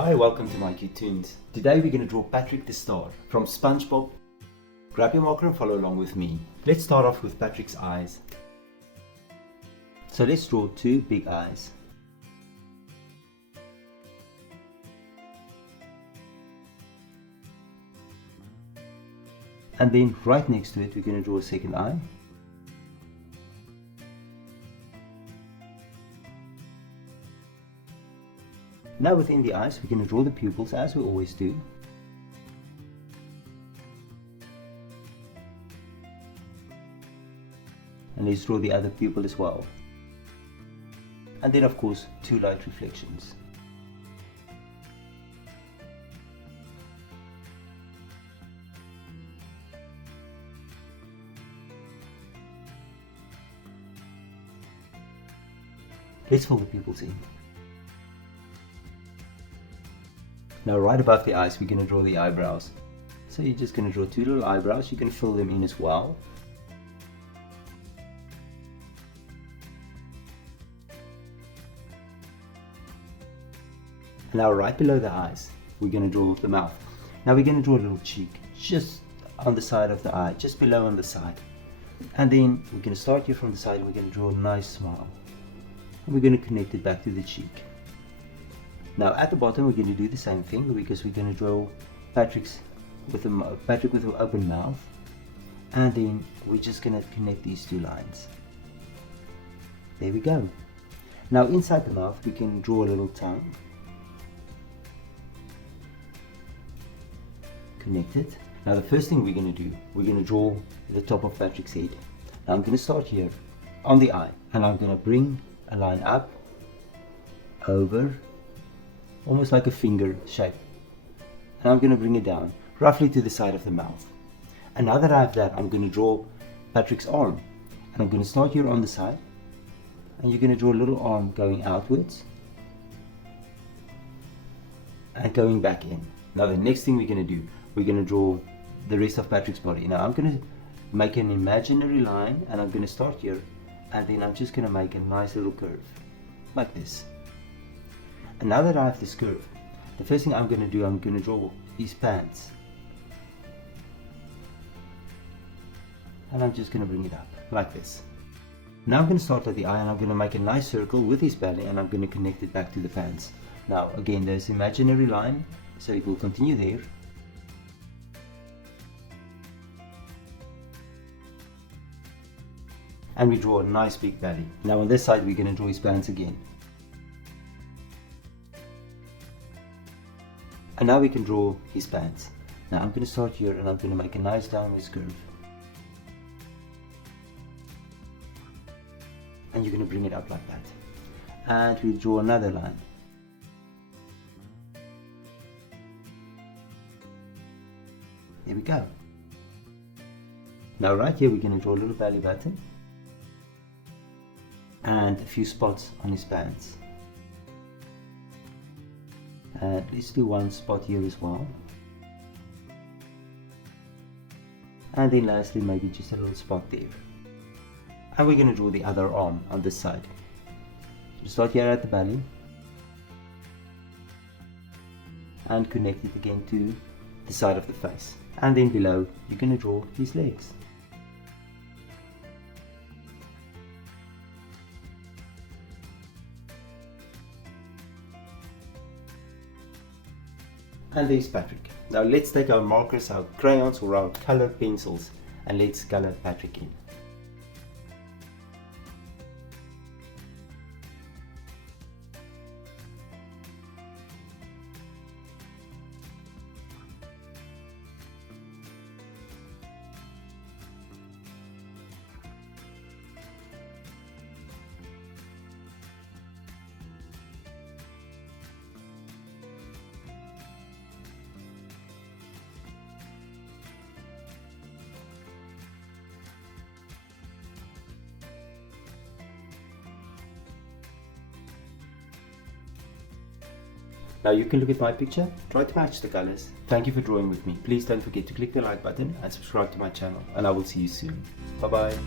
Hi, welcome to mycutetoons. Today we're going to draw Patrick the Star from SpongeBob. Grab your marker and follow along with me. Let's start off with Patrick's eyes. So let's draw two big eyes. And then right next to it we're going to draw a second eye. Now within the eyes we're going to draw the pupils as we always do. And let's draw the other pupil as well. And then of course two light reflections. Let's fill the pupils in. Now right above the eyes we're going to draw the eyebrows. So you're just going to draw two little eyebrows. You can fill them in as well. Now right below the eyes we're going to draw the mouth. Now we're going to draw a little cheek just on the side of the eye, just below on the side. And then we're going to start here from the side and we're going to draw a nice smile. And we're going to connect it back to the cheek. Now at the bottom we're going to do the same thing because we're going to draw Patrick with an open mouth, and then we're just going to connect these two lines. There we go. Now inside the mouth we can draw a little tongue. Connect it. Now the first thing we're going to do, we're going to draw the top of Patrick's head. Now I'm going to start here on the eye and I'm going to bring a line up, over, almost like a finger shape, and I'm going to bring it down roughly to the side of the mouth. And now that I have that, I'm going to draw Patrick's arm, and I'm going to start here on the side, and you're going to draw a little arm going outwards and going back in. Now the next thing we're going to do, we're going to draw the rest of Patrick's body. Now I'm going to make an imaginary line and I'm going to start here, and then I'm just going to make a nice little curve like this. And now that I have this curve, the first thing I'm going to do, I'm going to draw his pants. And I'm just going to bring it up like this. Now I'm going to start at the eye and I'm going to make a nice circle with his belly and I'm going to connect it back to the pants. Now again, there's imaginary line, so it will continue there. And we draw a nice big belly. Now on this side we're going to draw his pants again. And now we can draw his pants. Now I'm going to start here and I'm going to make a nice downwards curve. And you're going to bring it up like that. And we draw another line. There we go. Now right here we're going to draw a little belly button. And a few spots on his pants. And let's do one spot here as well. And then lastly maybe just a little spot there. And we're going to draw the other arm on this side. So start here at the belly. And connect it again to the side of the face. And then below you're going to draw his legs. And there's Patrick. Now let's take our markers, our crayons or our colored pencils, and let's color Patrick in. Now you can look at my picture, try to match the colors. Thank you for drawing with me. Please don't forget to click the like button and subscribe to my channel, and I will see you soon. Bye bye.